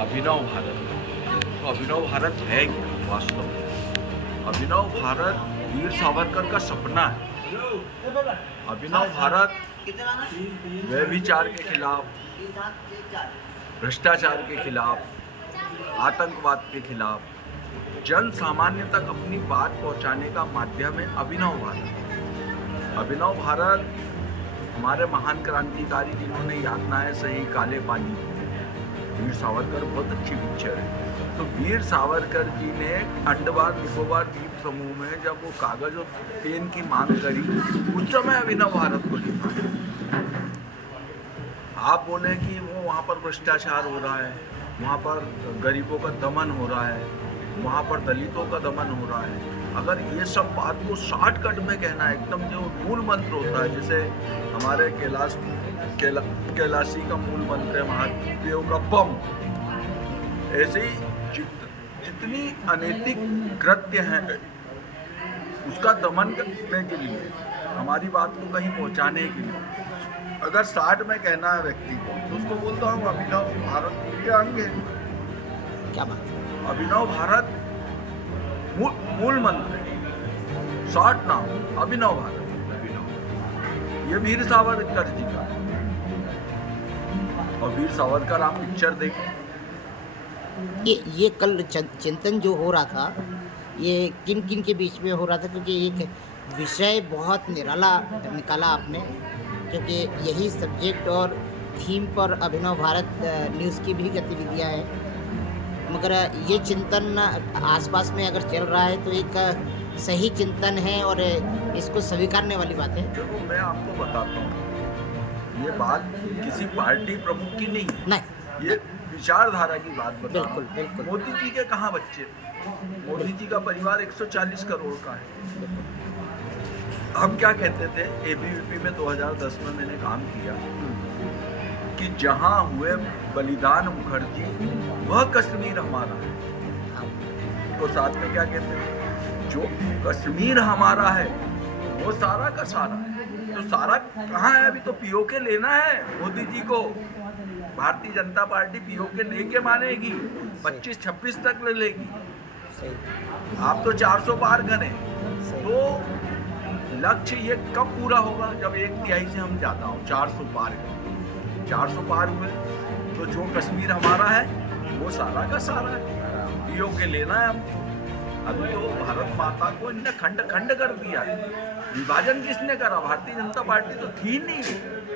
अभिनव भारत। तो अभिनव भारत है क्या वास्तव में? अभिनव भारत वीर सावरकर का सपना है। अभिनव भारत व्यभिचार के खिलाफ, भ्रष्टाचार के खिलाफ, आतंकवाद के खिलाफ जन सामान्य तक अपनी बात पहुंचाने का माध्यम है अभिनव भारत। अभिनव भारत हमारे महान क्रांतिकारी जिन्होंने यातनाएं सही काले पानी, वीर सावरकर बहुत अच्छी पिक्चर है। तो वीर सावरकर जी ने अंडमान निकोबार द्वीप समूह में जब वो कागज और पेन की मांग करी, उस समय अभिनव भारत को लिखा। आप बोले कि वो वहाँ पर भ्रष्टाचार हो रहा है, वहाँ पर गरीबों का दमन हो रहा है, वहाँ पर दलितों का दमन हो रहा है। अगर ये सब बात को शॉर्टकट में कहना है, एकदम जो मूल मंत्र होता है, जैसे हमारे कैलाशी का मूल मंत्र है महादेव का बम, ऐसे ही जितनी अनैतिक कृत्य हैं उसका दमन करने के लिए, हमारी बात को कहीं पहुंचाने के लिए अगर 60 में कहना है व्यक्ति को, तो उसको बोलता हूँ अभिनव भारत के अंग है। क्या बात? अभिनव भारत मूल मंत्र है, शॉर्ट नाम अभिनव भारत। ये वीर सावरकर जी का है। और वीर सावरकर आप पिक्चर देखें। ये कल चिंतन जो हो रहा था, ये किन किन के बीच में हो रहा था? क्योंकि एक विषय बहुत निराला निकाला आपने, क्योंकि यही सब्जेक्ट और थीम पर अभिनव भारत न्यूज़ की भी गतिविधियां हैं। मगर ये चिंतन आसपास में अगर चल रहा है तो एक सही चिंतन है और इसको स्वीकारने वाली बात है। देखो, मैं आपको बताता हूँ, ये बात किसी पार्टी प्रमुख की नहीं है, ये विचारधारा की बात बता। बिल्कुल बिल्कुल। मोदी जी के कहाँ बच्चे? मोदी जी का परिवार 140 करोड़ का है। हम क्या कहते थे एबीवीपी में 2010 में मैंने काम किया कि जहां हुए बलिदान मुखर्जी वह कश्मीर हमारा है। तो साथ में क्या कहते हैं, जो कश्मीर हमारा है वो सारा का सारा है। तो सारा कहाँ है? अभी तो पीओके लेना है मोदी जी को। भारतीय जनता पार्टी पीओके लेके मानेगी, 25-26 तक ले लेगी। आप तो 400 पार करें। तो लक्ष्य ये कब पूरा होगा? जब 1/3 से हम जाता हूँ 400 पार करें। 400 पार हुए तो जो कश्मीर हमारा है वो सारा का सारा है, पीओके लेना है हमको। अभी तो भारत माता को इनने खंड खंड कर दिया है। विभाजन किसने करा? भारतीय जनता पार्टी तो थी नहीं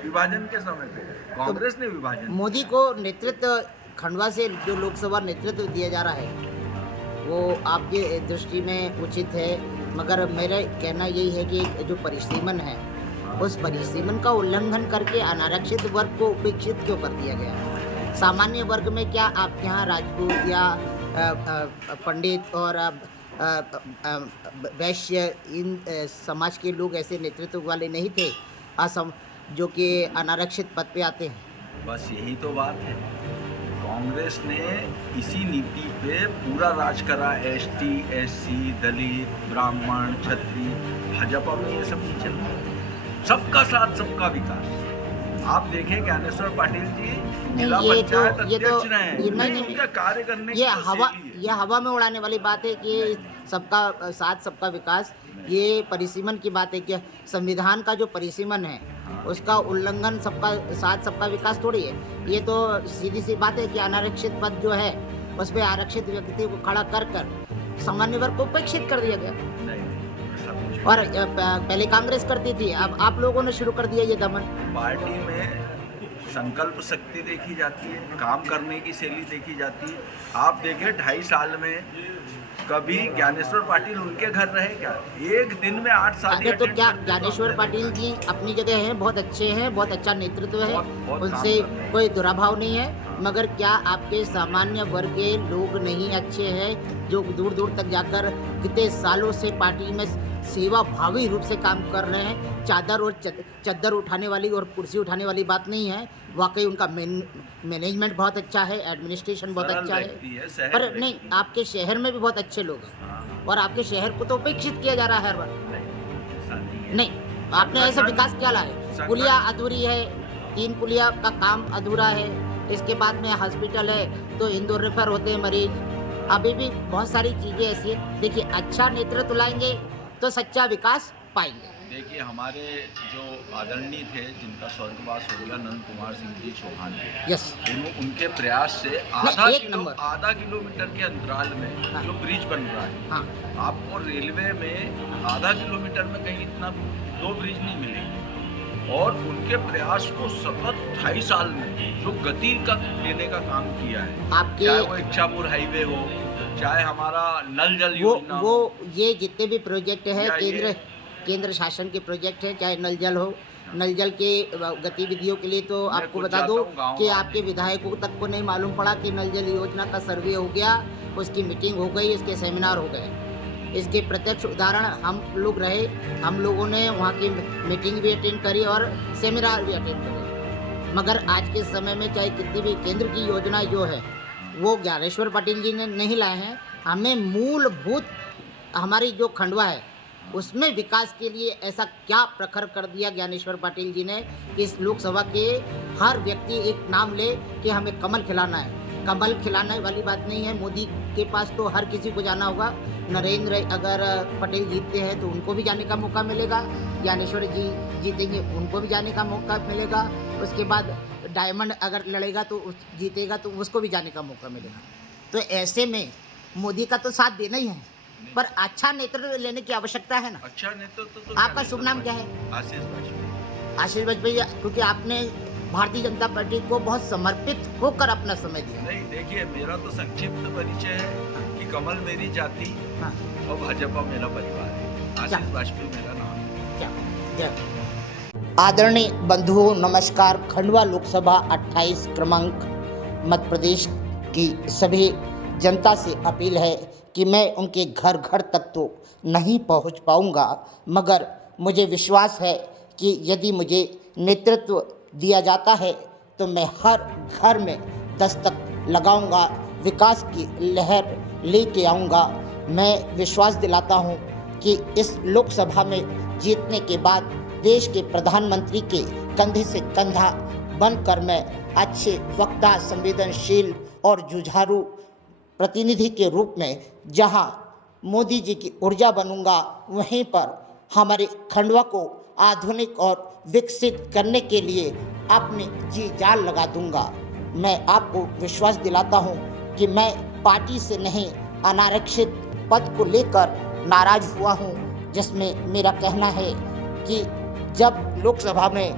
विभाजन के समय पे, कांग्रेस ने विभाजन। मोदी को नेतृत्व खंडवा से जो लोकसभा नेतृत्व दिया जा रहा है वो आपके दृष्टि में उचित है, मगर मेरा कहना यही है कि जो परिसीमन है उस परिसीमन का उल्लंघन करके अनारक्षित वर्ग को उपेक्षित क्यों कर दिया गया? सामान्य वर्ग में क्या आपके यहाँ राजपूत या पंडित और वैश्य इन समाज के लोग ऐसे नेतृत्व वाले नहीं थे जो कि अनारक्षित पद पे आते हैं? बस यही तो बात है। कांग्रेस ने इसी नीति पे पूरा राज करा। एसटी, एससी, दलित, ब्राह्मण, क्षत्रिय। भाजपा में ये सब नहीं चल रहा। सबका साथ सबका विकास। आप देखें ज्ञानेश्वर पाटिल जी जिला पंचायत अध्यक्ष रहे हैं, उनका कार्य करने ये हवा में उड़ाने वाली बात है कि सबका साथ सबका विकास। ये परिसीमन की बात है कि संविधान का जो परिसीमन है उसका उल्लंघन सबका साथ सबका विकास थोड़ी है। ये तो सीधी सी बात है कि अनारक्षित पद जो है उस पर आरक्षित व्यक्ति को खड़ा कर सामान्य वर्ग को उपेक्षित कर दिया गया। और पहले कांग्रेस करती थी, अब आप लोगों ने शुरू कर दिया ये दमन। पार्टी में संकल्प शक्ति देखी जाती है, काम करने की शैली देखी जाती है। आप देखें 2.5 साल में कभी ज्ञानेश्वर पाटिल उनके घर रहे क्या? एक दिन में 8 साल। तो क्या ज्ञानेश्वर पाटिल जी अपनी जगह हैं, बहुत अच्छे हैं, बहुत अच्छा नेतृत्व है, उनसे कोई दुराभाव नहीं है, मगर क्या आपके सामान्य वर्ग के लोग नहीं अच्छे हैं जो दूर दूर तक जाकर कितने सालों से पार्टी में सेवा भावी रूप से काम कर रहे हैं? चादर और चद्दर उठाने वाली और कुर्सी उठाने वाली बात नहीं है। वाकई उनका मैनेजमेंट बहुत अच्छा है, एडमिनिस्ट्रेशन बहुत अच्छा है, पर नहीं, आपके शहर में भी बहुत अच्छे लोग हैं और आपके शहर को तो उपेक्षित किया जा रहा है हर बार। नहीं, आपने ऐसा विकास क्या लाया? पुलिया अधूरी है, 3 पुलिया का काम अधूरा है, इसके बाद में हॉस्पिटल है तो इंदौर रेफर होते हैं मरीज। अभी भी बहुत सारी चीज़ें ऐसी हैं। देखिए, अच्छा नेतृत्व लाएंगे तो सच्चा विकास पाएंगे। देखिए, हमारे जो आदरणीय थे जिनका स्वर्गवास हो गया, नंद कुमार सिंह जी चौहान, यस, उनके प्रयास से एक नंबर। आधा किलोमीटर के अंतराल में हाँ। जो ब्रिज बन रहा है, हाँ, आपको रेलवे में आधा किलोमीटर में कहीं इतना 2 ब्रिज नहीं मिलेंगे। और उनके प्रयास को सतत 2.5 साल में जो गति का देने का काम किया है, आपके चाहे वो इच्छापुर हाईवे हो, चाहे हमारा नल जल योजना वो हो, ये जितने भी प्रोजेक्ट है या ये- केंद्र शासन के प्रोजेक्ट है, चाहे नल जल हो, नल जल के गतिविधियों के लिए तो मैं आपको खुद बता जाता दूं हूँ गाँव कि गाँव आपके विधायकों तक को नहीं मालूम पड़ा कि नल जल योजना का सर्वे हो गया, उसकी मीटिंग हो गई, इसके सेमिनार हो गए। इसके प्रत्यक्ष उदाहरण हम लोग रहे। हम लोगों ने वहाँ की मीटिंग भी अटेंड करी और सेमिनार भी अटेंड करे। मगर आज के समय में चाहे कितनी भी केंद्र की योजना जो है वो ज्ञानेश्वर पाटिल जी ने नहीं लाए हैं। हमें मूलभूत हमारी जो खंडवा है उसमें विकास के लिए ऐसा क्या प्रखर कर दिया ज्ञानेश्वर पाटिल जी ने कि इस लोकसभा के हर व्यक्ति एक नाम ले कि हमें कमल खिलाना है। कमल खिलाने वाली बात नहीं है, मोदी के पास तो हर किसी को जाना होगा। नरेंद्र अगर पटेल जीतते हैं तो उनको भी जाने का मौका मिलेगा, ज्ञानेश्वर जी जीतेंगे उनको भी जाने का मौका मिलेगा, उसके बाद डायमंड अगर लड़ेगा तो जीतेगा तो उसको भी जाने का मौका मिलेगा। तो ऐसे में मोदी का तो साथ देना ही है, पर अच्छा नेतृत्व लेने की आवश्यकता है ना। अच्छा नेतृत्व तो आपका शुभ नाम क्या है? आशीष वाजपेयी। आशीष वाजपेयी, क्योंकि आपने भारतीय जनता पार्टी को बहुत समर्पित होकर अपना समय दिया। नहीं, देखिए, मेरा तो संक्षिप्त परिचय है कि कमल मेरी जाति हाँ, और भाजपा मेरा परिवार है। आशीष वाजपेयी मेरा नाम है। क्या जय। आदरणीय बंधुओं, नमस्कार। खंडवा लोकसभा 28 क्रमांक मध्य प्रदेश की सभी जनता से अपील है कि मैं उनके घर घर तक तो नहीं पहुंच पाऊंगा, मगर मुझे विश्वास है कि यदि मुझे नेतृत्व दिया जाता है तो मैं हर घर में दस्तक लगाऊंगा, विकास की लहर लेके आऊंगा। मैं विश्वास दिलाता हूं कि इस लोकसभा में जीतने के बाद देश के प्रधानमंत्री के कंधे से कंधा बनकर मैं अच्छे वक्ता, संवेदनशील और जुझारू प्रतिनिधि के रूप में जहां मोदी जी की ऊर्जा बनूंगा, वहीं पर हमारे खंडवा को आधुनिक और विकसित करने के लिए अपनी जी जान लगा दूंगा। मैं आपको विश्वास दिलाता हूं कि मैं पार्टी से नहीं, अनारक्षित पद को लेकर नाराज हुआ हूं, जिसमें मेरा कहना है कि जब लोकसभा में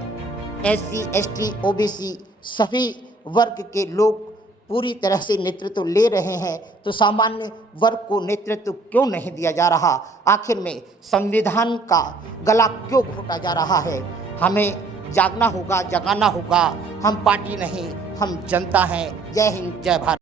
SC, ST, OBC सभी वर्ग के लोग पूरी तरह से नेतृत्व ले रहे हैं तो सामान्य वर्ग को नेतृत्व क्यों नहीं दिया जा रहा? आखिर में संविधान का गला क्यों घोटा जा रहा है? हमें जागना होगा, जगाना होगा। हम पार्टी नहीं, हम जनता हैं। जय हिंद, जय भारत।